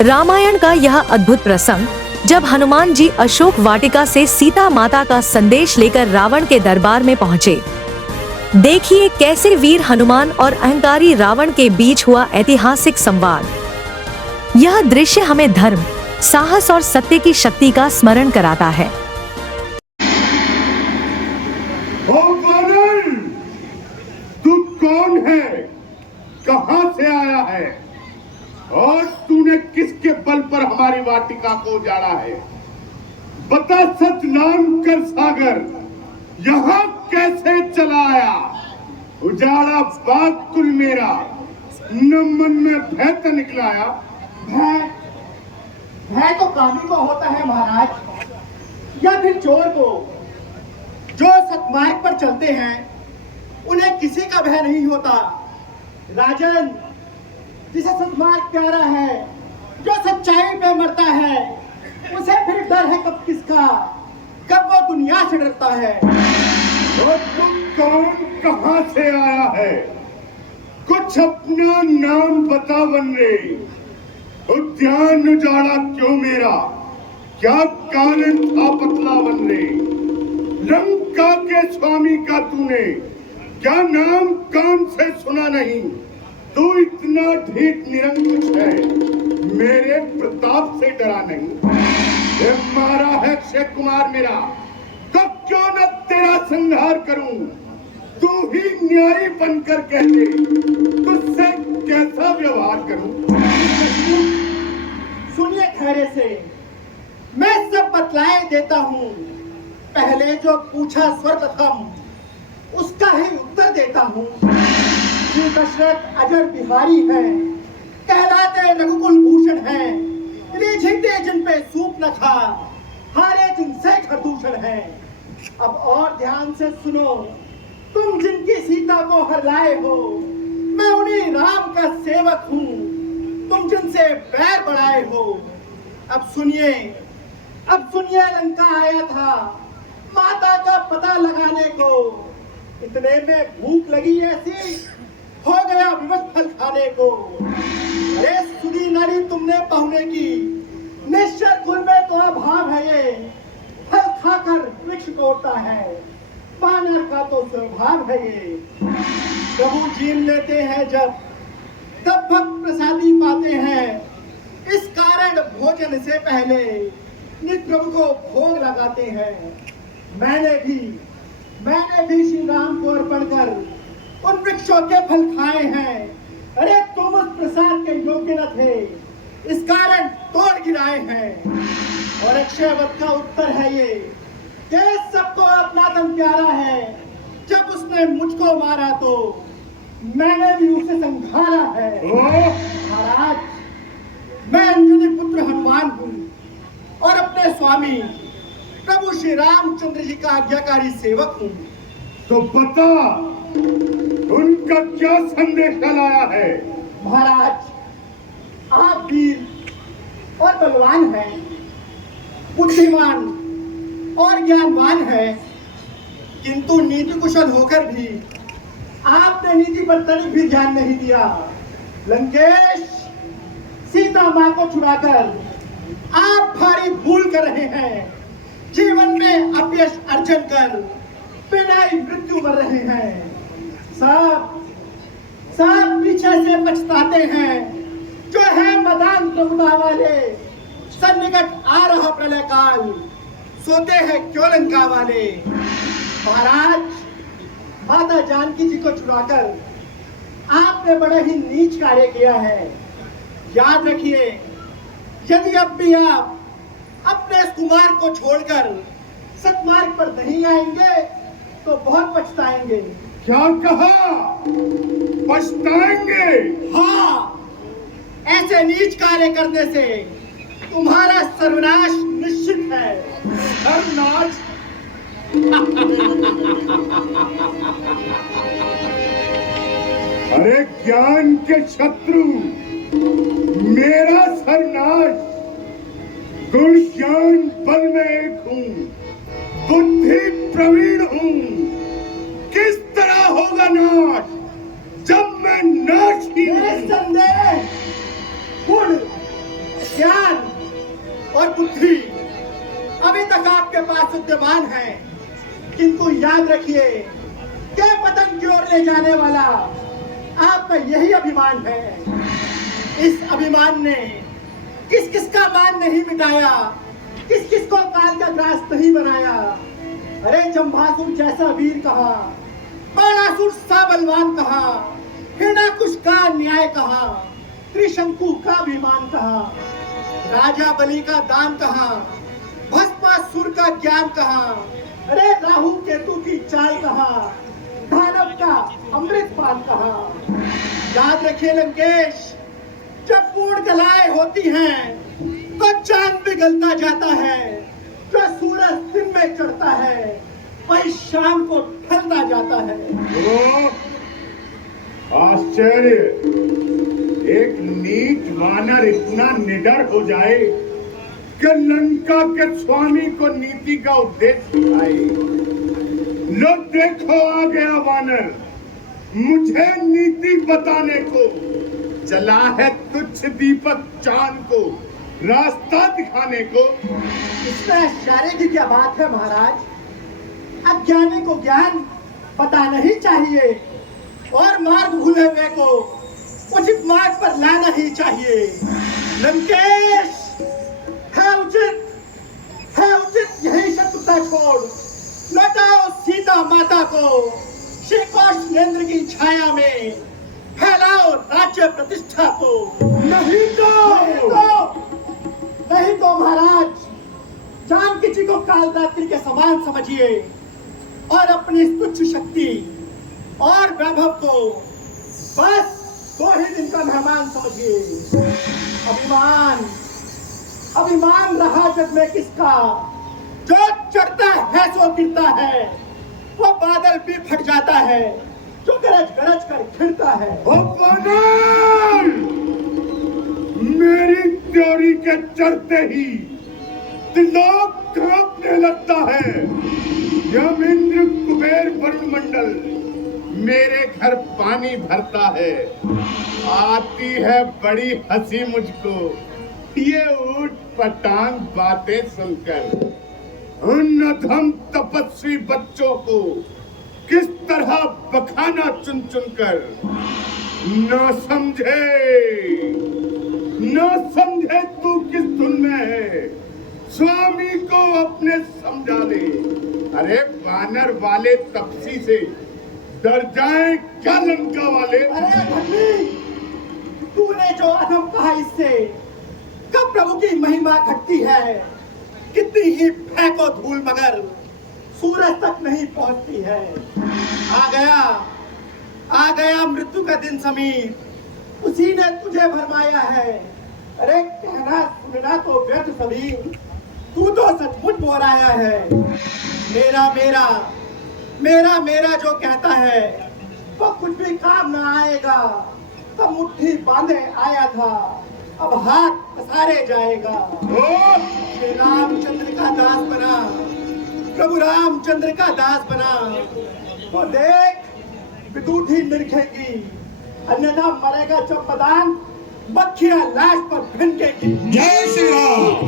रामायण का यह अद्भुत प्रसंग जब हनुमान जी अशोक वाटिका से सीता माता का संदेश लेकर रावण के दरबार में पहुँचे। देखिए कैसे वीर हनुमान और अहंकारी रावण के बीच हुआ ऐतिहासिक संवाद। यह दृश्य हमें धर्म, साहस और सत्य की शक्ति का स्मरण कराता है। तू कौन है, कहां से आया है और तूने किसके बल पर हमारी वाटिका को उजाड़ा है? बता सच नाम कर सागर, यहां कैसे चला आया? उजाड़ा बाग कुल मेरा, न मन में भय तो निकलाया। भय तो कामी को होता है महाराज, या फिर चोर को। जो सतमार्ग पर चलते हैं उन्हें किसी का भय नहीं होता। राजन, जिसे सतमार्ग प्यारा है, जो सच्चाई पे मरता है, उसे फिर डर है कब किसका, कब वो दुनिया से डरता है। और तुम कौन, कहां से आया है? कुछ अपना नाम बता बनरे। उद्यान उजाड़ा क्यों मेरा, क्या कारण था पतला बनरे? लंका के स्वामी का तूने क्या नाम कान से सुना नहीं? तू इतना ढीठ निरंकुश है, मेरे प्रताप से डरा नहीं? ये मारा है अक्षय कुमार मेरा, तो क्यों न तेरा संहार करूं? तू ही न्यायी बनकर कह दे, तुझसे कैसा व्यवहार करूं? सुनिए धैर्य से, मैं सब बतलाए देता हूँ। पहले जो पूछा सर्वप्रथम उसका ही उत्तर देता हूँ। श्री दशरथ अजर बिहारी है, कहलाते रघुकुल भूषण है। रिझते जिन पे सूप न खा, हारे जिनसे खरदूषण है। अब और ध्यान से सुनो, तुम जिनकी सीता को हरलाए हो, मैं उन्हीं राम का सेवक हूँ। तुम जिनसे बैर बढ़ाए हो, अब सुनिए लंका आया था माता का पता लगाने को। इतने में भूख लगी ऐसी, हो गया विवश फल खाने को। अरे सुनी नारी तुमने पहुने की, निश्चर कुल में तो अभाव है ये। फल खाकर वृक्ष तोड़ता है, बानर का तो स्वभाव है ये। प्रभु जीन लेते हैं जब, तब भक्त प्रसादी पाते हैं। इस कारण भोजन से पहले नित्य प्रभु को भोग लगाते हैं। मैंने भी श्री राम को अर्पण कर उन वृक्षों के फल खाए हैं। अरे तुम उस प्रसाद के योग्य न थे, इस कारण तोड़ गिराए हैं। और अक्षय वध का उत्तर है ये कि सबको अपना तन प्यारा है। जब उसने मुझको मारा तो मैंने भी उसे संघारा है। महाराज, मैं अंजनी पुत्र हनुमान हूँ और अपने स्वामी प्रभु श्री रामचंद्र जी का आज्ञाकारी सेवक हूँ। तो बता, उनका क्या संदेश लाया है? महाराज, आप वीर और बलवान हैं, बुद्धिमान और ज्ञानवान हैं, किंतु नीति कुशल होकर भी आपने नीति पर तनिक भी ध्यान नहीं दिया। लंकेश, सीता मां को छुड़ाकर आप भारी भूल कर रहे हैं। जीवन में अपयश अर्जन कर बिना ही मृत्यु मर रहे हैं। सब पीछे से पछताते हैं, जो है मदान प्रभुता वाले। सन्निकट आ रहा प्रलय काल, सोते हैं क्यों लंका वाले। महाराज, माता जानकी जी को छुड़ाकर आपने बड़ा ही नीच कार्य किया है। याद रखिए, यदि अब भी आप अपने कुमार को छोड़कर सतमार्ग पर नहीं आएंगे तो बहुत पछताएंगे। क्या कहा? पछताएंगे? हाँ, ऐसे नीच कार्य करने से तुम्हारा सर्वनाश निश्चित है। सर्वनाश? अरे ज्ञान के शत्रु, मेरा सर्वनाश? गुण ज्ञान बल में एक हूँ, बुद्धि प्रवीण हूँ। किस तरह होगा नाश, जब मैं नाश ही संदेह गुण ज्ञान और बुद्धि अभी तक आपके पास विद्यमान है, किंतु याद रखिए कि पतन की ओर ले जाने वाला आपका यही अभिमान है। इस अभिमान ने किस किस का मान नहीं मिटाया, किस किस को काल का ग्रास नहीं बनाया। अरे जम्भासुर जैसा वीर कहा, बाणासुर सा बलवान कहा, हिरण्याकुश का न्याय कहा, त्रिशंकु का अभिमान कहा, राजा बलि का दान कहा, भस्मासुर का ज्ञान कहा, अरे राहु केतु की चाल कहा, दानव का अमृतपान कहा। याद रखिए लंकेश, जब पूर्ण कलाएं होती हैं तो चांद पिघलता जाता है, जो सूरज दिन में चढ़ता है वही शाम को ढलता जाता है। ओ, आश्चर्य, एक नीच वानर इतना निडर हो जाए कि लंका के स्वामी को नीति का उपदेश सिखाए। लो देखो आ गया वानर, मुझे नीति बताने को। चला है तुच्छ दीपक चांद को रास्ता दिखाने को। इसमें आश्चर्य की क्या बात है महाराज। अज्ञानी को ज्ञान बताना ही चाहिए और मार्ग भूले हुए को उचित मार्ग पर लाना ही चाहिए। लंकेश, है उचित यही शत्रुता छोड़ लौटाओ सीता माता को श्री कौशलेंद्र की छाया में, फैलाओ राज्य प्रतिष्ठा को। नहीं तो महाराज, जानकी जी को कालरात्रि के समान समझिए और अपनी इस तुच्छ शक्ति और वैभव को बस 2 ही दिन का मेहमान समझिए। अभिमान रहा जग में किसका, जो चढ़ता है सो गिरता है, वो बादल भी फट जाता है, जो गरज गरज कर खिलता है। मेरी त्योरी के चढ़ते ही दिमाग कांपने लगता है। यम इंद्र कुबेर वरुण मंडल मेरे घर पानी भरता है। आती है बड़ी हंसी मुझको ये ऊट पटांग बातें सुनकर। उन अधम तपस्वी बच्चों को किस तरह बखाना चुन चुन कर। न समझे तू किस धुन में है, स्वामी को अपने समझा ले। अरे वानर वाले तपसी से डर जाए क्या लंका वाले। अरे धन्नी, तूने जो अधम कहा इससे कब प्रभु की महिमा घटती है। कितनी ही फेंको धूल मगर सूरज तक नहीं पहुंचती है। आ गया मृत्यु का दिन समीप, उसी ने तुझे भरमाया है। अरे कहना सुनना तो व्यर्थ सभी, तू तो सचमुच बोल आया है। मेरा जो कहता है वो कुछ भी काम ना आएगा। तब मुट्ठी बांधे आया था, अब हाथ पसारे जाएगा। श्री रामचंद्र का दास बना, प्रभु रामचंद्र का दास बना। तो देख विदुठी निरखेगी, अन्यथा मरेगा जब मदान, बखिया लाश पर भिनकेगी। जय श्री राम।